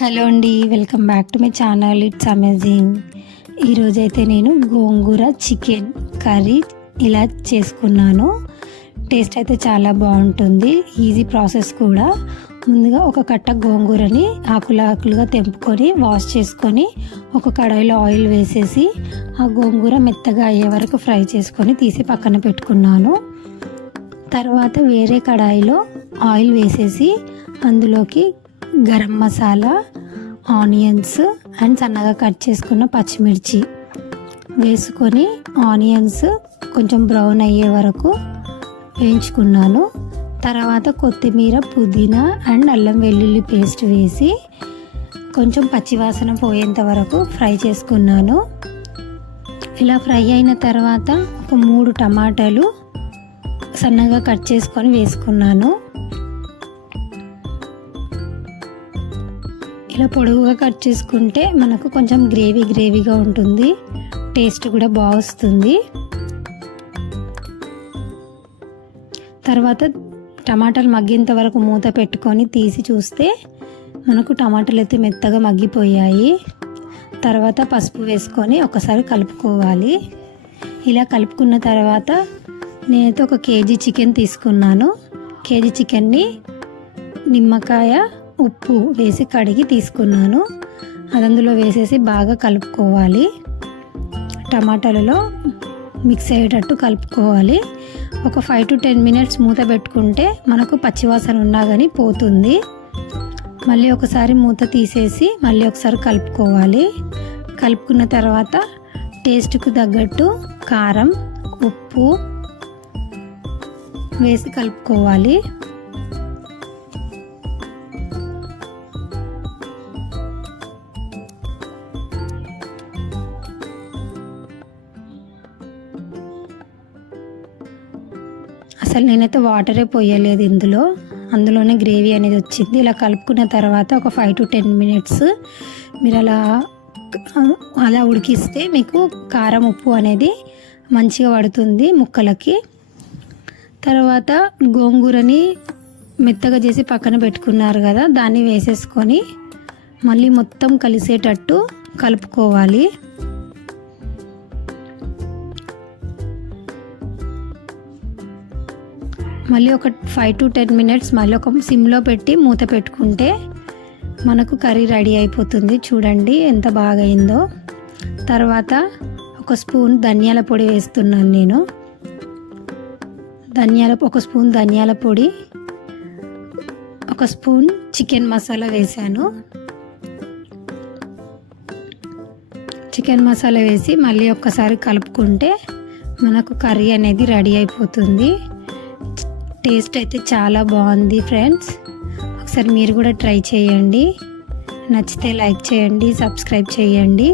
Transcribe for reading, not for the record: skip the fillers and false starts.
Hello అండి, welcome back to my channel. It's amazing. ఈరోజైతే నేను గోంగూర చికెన్ కర్రీ ఇలా చేసుకున్నాను. టేస్ట్ అయితే చాలా బాగుంటుంది, ఈజీ ప్రాసెస్ కూడా. ముందుగా ఒక కట్ట గోంగూరని ఆకులుగా తెంపుకొని వాష్ చేసుకొని ఒక కడాయిలో ఆయిల్ వేసేసి ఆ గోంగూర మెత్తగా అయ్యే వరకు ఫ్రై చేసుకొని తీసి పక్కన పెట్టుకున్నాను. తర్వాత వేరే కడాయిలో ఆయిల్ వేసేసి అందులోకి గరం మసాలా, ఆనియన్స్ అండ్ సన్నగా కట్ చేసుకున్న పచ్చిమిర్చి వేసుకొని ఆనియన్స్ కొంచెం బ్రౌన్ అయ్యే వరకు వేయించుకున్నాను. తర్వాత కొత్తిమీర, పుదీనా అండ్ అల్లం వెల్లుల్లి పేస్ట్ వేసి కొంచెం పచ్చివాసన పోయేంత వరకు ఫ్రై చేసుకున్నాను. ఇలా ఫ్రై అయిన తర్వాత ఒక 3 టమాటాలు సన్నగా కట్ చేసుకొని వేసుకున్నాను. ఇలా పొడవుగా కట్ చేసుకుంటే మనకు కొంచెం గ్రేవీగా ఉంటుంది, టేస్ట్ కూడా బాగా వస్తుంది. తర్వాత టమాటాలు మగ్గేంత వరకు మూత పెట్టుకొని తీసి చూస్తే మనకు టమాటాలు అయితే మెత్తగా మగ్గిపోయాయి. తర్వాత పసుపు వేసుకొని ఒకసారి కలుపుకోవాలి. ఇలా కలుపుకున్న తర్వాత నేనైతే 1 కేజీ చికెన్ తీసుకున్నాను. కేజీ చికెన్ని నిమ్మకాయ, ఉప్పు వేసి కడిగి తీసుకున్నాను. అది అందులో వేసేసి బాగా కలుపుకోవాలి. టమాటాలలో మిక్స్ అయ్యేటట్టు కలుపుకోవాలి. ఒక 5 to 10 minutes మూత పెట్టుకుంటే మనకు పచ్చివాసన ఉన్నా కానీ పోతుంది. మళ్ళీ ఒకసారి మూత తీసేసి మళ్ళీ ఒకసారి కలుపుకోవాలి. కలుపుకున్న తర్వాత టేస్ట్కు తగ్గట్టు కారం, ఉప్పు వేసి కలుపుకోవాలి. అసలు నేనైతే వాటరే పోయలేదు అందులోనే గ్రేవీ అనేది వచ్చింది. ఇలా కలుపుకున్న తర్వాత ఒక 5 to 10 minutes మీరు అలా ఉడికిస్తే మీకు కారం, ఉప్పు అనేది మంచిగా పడుతుంది ముక్కలకి. తర్వాత గోంగూరని మెత్తగా చేసి పక్కన పెట్టుకున్నారు కదా, దాన్ని వేసేసుకొని మళ్ళీ మొత్తం కలిసేటట్టు కలుపుకోవాలి. మళ్ళీ ఒక 5 to 10 minutes మళ్ళీ ఒక సిమ్లో పెట్టి మూత పెట్టుకుంటే మనకు కర్రీ రెడీ అయిపోతుంది. చూడండి ఎంత బాగా అయిందో. తర్వాత 1 స్పూన్ ధనియాల పొడి వేస్తున్నాను నేను. 1 స్పూన్ ధనియాల పొడి, 1 స్పూన్ చికెన్ మసాలా వేసాను. చికెన్ మసాలా వేసి మళ్ళీ ఒక్కసారి కలుపుకుంటే మనకు కర్రీ అనేది రెడీ అయిపోతుంది. టేస్ట్ అయితే చాలా బాగుంది ఫ్రెండ్స్. ఒకసారి మీరు కూడా ట్రై చేయండి. నచ్చితే లైక్ చేయండి, సబ్స్క్రైబ్ చేయండి.